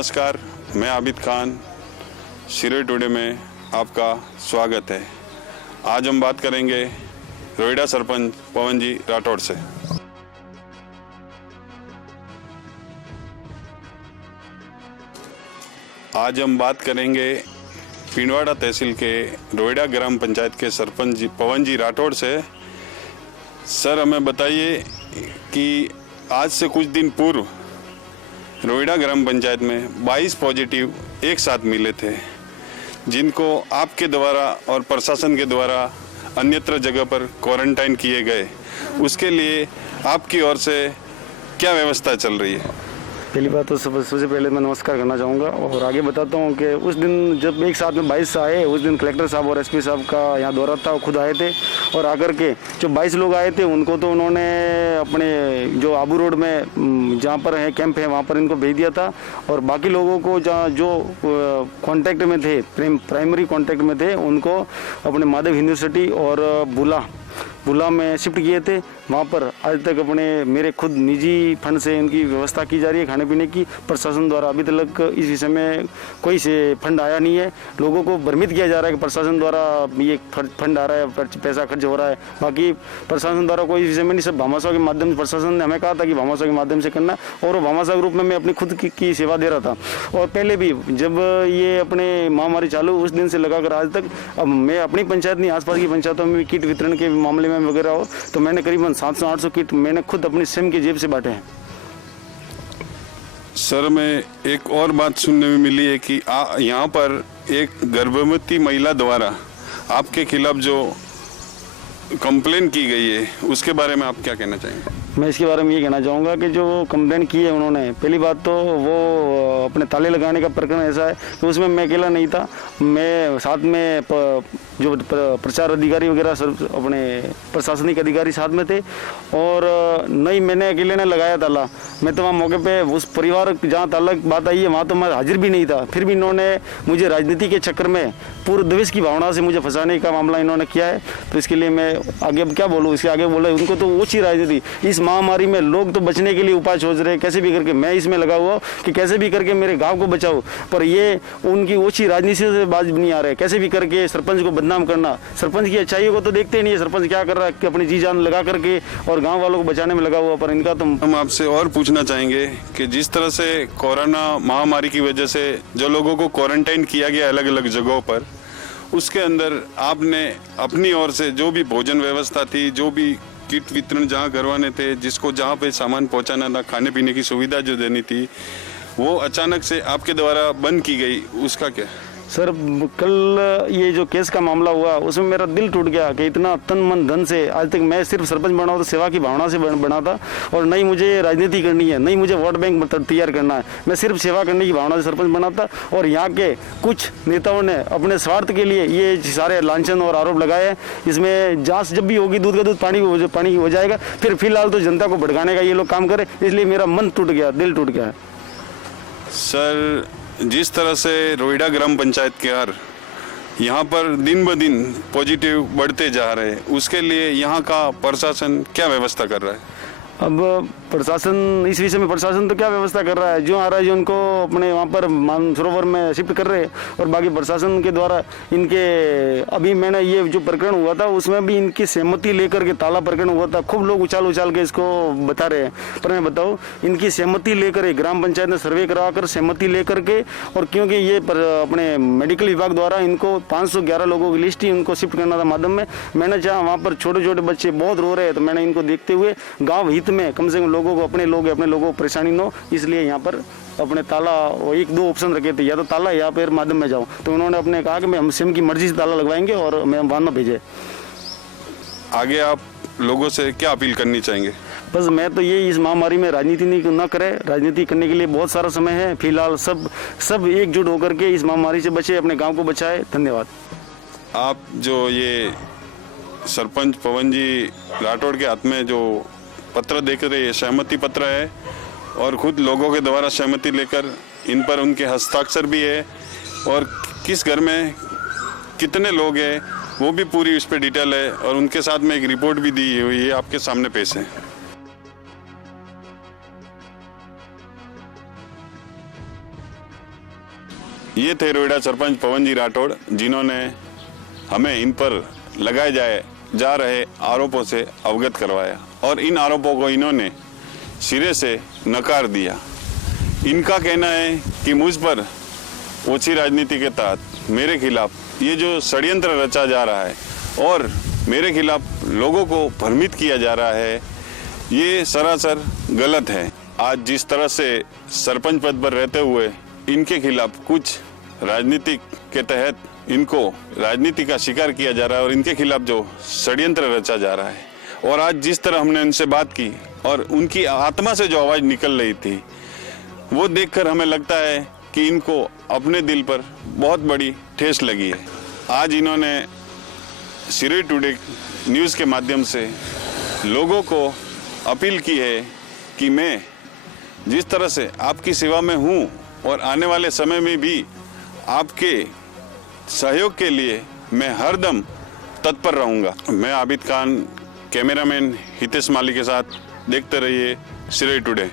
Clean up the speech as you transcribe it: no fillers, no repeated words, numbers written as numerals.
नमस्कार, मैं आबिद खान, सिरे टुडे में आपका स्वागत है। आज हम बात करेंगे रोहिड़ा सरपंच पवन जी राठौड़ से। आज हम बात करेंगे पिंडवाड़ा तहसील के रोहिड़ा ग्राम पंचायत के सरपंच जी पवन जी राठौड़ से। सर, हमें बताइए कि आज से कुछ दिन पूर्व रोहिड़ा ग्राम पंचायत में 22 पॉजिटिव एक साथ मिले थे, जिनको आपके द्वारा और प्रशासन के द्वारा अन्यत्र जगह पर क्वारंटाइन किए गए। उसके लिए आपकी ओर से क्या व्यवस्था चल रही है? पहली बात तो सबसे पहले मैं नमस्कार करना चाहूँगा और आगे बताता हूँ कि उस दिन जब एक साथ में 22 आए, उस दिन कलेक्टर साहब और एसपी साहब का यहाँ दौरा था, वो खुद आए थे और आकर के जो 22 लोग आए थे उनको तो उन्होंने अपने जो आबू रोड में जहाँ पर है कैंप है वहाँ पर इनको भेज दिया था और बाकी लोगों को जहाँ जो कॉन्टैक्ट में थे, प्राइमरी कॉन्टैक्ट में थे, उनको अपने माधव यूनिवर्सिटी और बुला में शिफ्ट किए थे। वहाँ पर आज तक अपने मेरे खुद निजी फंड से इनकी व्यवस्था की जा रही है खाने पीने की। प्रशासन द्वारा अभी तक इस विषय में कोई से फंड आया नहीं है। लोगों को भ्रमित किया जा रहा है कि प्रशासन द्वारा ये फंड आ रहा है, पैसा खर्च हो रहा है। बाकी प्रशासन द्वारा कोई विषय में नहीं, सब भामाशाह के माध्यम से प्रशासन ने हमें कहा था कि भामाशाह के माध्यम से करना, और वो भामाशाह के रूप में मैं अपनी खुद की सेवा दे रहा था। और पहले भी जब ये अपने महामारी चालू उस दिन से लगाकर आज तक, अब मैं अपनी पंचायत नहीं, आसपास की पंचायतों में किट वितरण के मामले में वगैरह हो तो मैंने करीबन 700-800 किट मैंने खुद अपनी स्वयं की जेब से बांटे हैं। सर, मैं एक और बात सुनने में मिली है कि यहाँ पर एक गर्भवती महिला द्वारा आपके खिलाफ जो कंप्लेन की गई है, उसके बारे में आप क्या कहना चाहेंगे? मैं इसके बारे में ये कहना चाहूँगा कि जो कंप्लेन की है उन्होंने, पहली बात तो वो अपने ताले लगाने का प्रकरण ऐसा है कि उसमें मैं अकेला नहीं था, मैं साथ में जो प्रचार अधिकारी वगैरह अपने प्रशासनिक अधिकारी साथ में थे और नहीं मैंने अकेले ने लगाया ताला। मैं तो वहाँ मौके पे उस परिवार जहाँ ताला की बात आई है वहाँ तो मैं हाजिर भी नहीं था, फिर भी इन्होंने मुझे राजनीति के चक्कर में पूर्व द्वेष की भावना से मुझे फंसाने का मामला इन्होंने किया है। तो इसके लिए मैं आगे क्या बोलूँ, इसके आगे बोला उनको तो ऊँची राजनीति। इस महामारी में लोग तो बचने के लिए उपाय सोच रहे हैं कैसे भी करके, मैं इसमें लगा हुआ कि कैसे भी करके मेरे गाँव को बचाओ, पर ये उनकी ऊँची राजनीति से बाज नहीं आ रहे। कैसे भी करके सरपंच को बदनाम करना, सरपंच की अच्छाइयों को तो देखते ही नहीं है। सरपंच क्या कर रहा है कि अपनी जी जान लगा करके और गाँव वालों को बचाने में लगा हुआ, पर इनका तो हम आपसे और पूछना चाहेंगे कि जिस तरह से कोरोना महामारी की वजह से जो लोगों को क्वारंटाइन किया गया अलग अलग जगहों पर, उसके अंदर आपने अपनी ओर से जो भी भोजन व्यवस्था थी, जो भी किट वितरण जहाँ करवाने थे, जिसको जहाँ पे सामान पहुँचाना था, खाने पीने की सुविधा जो देनी थी, वो अचानक से आपके द्वारा बंद की गई, उसका क्या? सर, कल ये जो केस का मामला हुआ उसमें मेरा दिल टूट गया कि इतना तन मन धन से आज तक मैं सिर्फ सरपंच बना तो सेवा की भावना से बना था और नहीं मुझे राजनीति करनी है, नहीं मुझे वोट बैंक तैयार करना है। मैं सिर्फ सेवा करने की भावना से सरपंच बना था और यहाँ के कुछ नेताओं ने अपने स्वार्थ के लिए ये सारे लांछन और आरोप लगाए। इसमें जांच जब भी होगी दूध का दूध पानी हो जाएगा। फिलहाल तो जनता को भड़काने का ये लोग काम करे, इसलिए मेरा मन टूट गया, दिल टूट गया। सर, जिस तरह से रोहिड़ा ग्राम पंचायत के यहाँ पर दिन ब दिन पॉजिटिव बढ़ते जा रहे हैं, उसके लिए यहाँ का प्रशासन क्या व्यवस्था कर रहा है? अब प्रशासन इस विषय में प्रशासन तो क्या व्यवस्था कर रहा है, जो आ रहा है जो उनको अपने वहाँ पर मानसरोवर में शिफ्ट कर रहे हैं और बाकी प्रशासन के द्वारा इनके अभी मैंने ये जो प्रकरण हुआ था उसमें भी इनकी सहमति लेकर के ताला प्रकरण हुआ था। खूब लोग उछाल के इसको बता रहे हैं, पर मैं बताऊँ इनकी सहमति लेकर ग्राम पंचायत ने सर्वे करा कर सहमति लेकर के, और क्योंकि ये अपने मेडिकल विभाग द्वारा इनको 511 लोगों की लिस्ट ही उनको शिफ्ट करना था माध्यम में। मैंने चाहा वहाँ पर छोटे छोटे बच्चे बहुत रो रहे हैं, तो मैंने इनको देखते हुए गाँव हित में कम से कम लोगों को अपने लोगों को परेशानी न हो, इसलिए यहाँ पर अपने ताला 1-2 ऑप्शन रखे थे, या तो ताला या फिर माध्यम में जाओ। तो उन्होंने अपने कहा कि मैं हम स्वयं की मर्जी से ताला लगवाएंगे और मैं वहाँ न भेजे। आगे आप लोगों से क्या अपील करनी चाहेंगे? बस मैं तो ये इस महामारी में राजनीति न करे, राजनीति करने के लिए बहुत सारा समय है। फिलहाल सब एकजुट होकर के इस महामारी से बचे, अपने गाँव को बचाए। धन्यवाद। आप जो ये सरपंच पवन जी राठौड़ के हाथ में जो पत्र देख रहे हैं, सहमति पत्र है और खुद लोगों के द्वारा सहमति लेकर इन पर उनके हस्ताक्षर भी है, और किस घर में कितने लोग हैं वो भी पूरी इस पर डिटेल है, और उनके साथ में एक रिपोर्ट भी दी हुई है, आपके सामने पेश है। ये थे रोइडा सरपंच पवन जी राठौड़, जिन्होंने हमें इन पर लगाए जा रहे आरोपों से अवगत करवाया और इन आरोपों को इन्होंने सिरे से नकार दिया। इनका कहना है कि मुझ पर ओछी राजनीति के तहत मेरे खिलाफ ये जो षड्यंत्र रचा जा रहा है और मेरे खिलाफ लोगों को भ्रमित किया जा रहा है, ये सरासर गलत है। आज जिस तरह से सरपंच पद पर रहते हुए इनके खिलाफ कुछ राजनीतिक के तहत इनको राजनीति का शिकार किया जा रहा है और इनके खिलाफ जो षड्यंत्र रचा जा रहा है, और आज जिस तरह हमने उनसे बात की और उनकी आत्मा से जो आवाज़ निकल रही थी, वो देखकर हमें लगता है कि इनको अपने दिल पर बहुत बड़ी ठेस लगी है। आज इन्होंने सिरोही टुडे न्यूज़ के माध्यम से लोगों को अपील की है कि मैं जिस तरह से आपकी सेवा में हूँ और आने वाले समय में भी आपके सहयोग के लिए मैं हरदम तत्पर रहूँगा। मैं आबिद खान, कैमरामैन हितेश माली के साथ, देखते रहिए सिरोही टुडे।